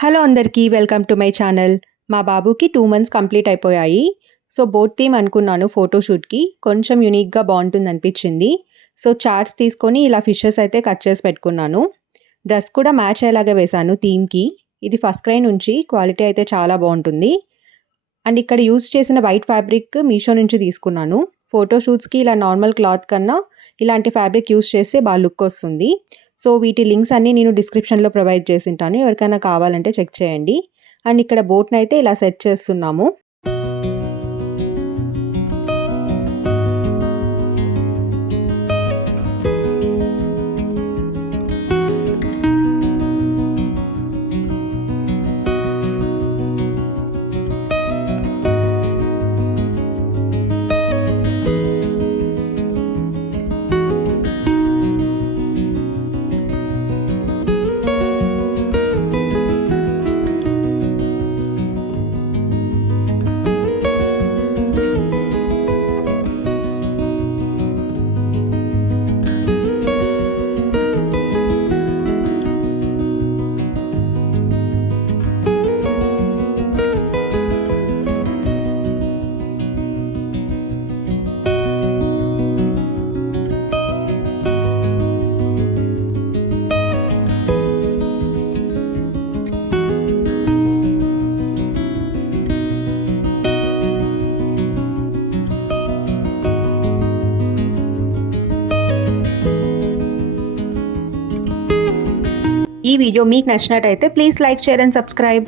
హలో అందరికీ welcome to my channel. మా బాబుకి 2 మంత్స్ కంప్లీట్ అయిపోయాయి. సో బోట్ థీమ్ అనుకున్నాను ఫోటోషూట్‌కి. కొంచెం యూనిక్‌గా బావుంటుందనిపించింది. సో చార్ట్స్ తీసుకొని ఇలా ఫిషెస్ అయితే కట్ చేసి పెట్టుకున్నాను. డ్రెస్ కూడా మ్యాచ్ అయ్యేలాగా వేశాను థీమ్‌కి. ఇది ఫస్ట్ క్రై నుంచి క్వాలిటీ అయితే చాలా బావుంటుంది. అండ్ ఇక్కడ యూజ్ చేసిన వైట్ ఫ్యాబ్రిక్ మీషో నుంచి తీసుకున్నాను. ఫోటోషూట్స్‌కి ఇలా నార్మల్ క్లాత్ కన్నా ఇలాంటి ఫ్యాబ్రిక్ యూజ్ చేస్తే బాగా లుక్ వస్తుంది. సో వీటి లింక్స్ అన్నీ నేను డిస్క్రిప్షన్‌లో ప్రొవైడ్ చేసుంటాను. ఎవరికైనా కావాలంటే చెక్ చేయండి. అండ్ ఇక్కడ బోట్‌నైతే ఇలా సెట్ చేస్తున్నాము. ఈ వీడియో మీకు నచ్చినట్టయితే please like, share and subscribe.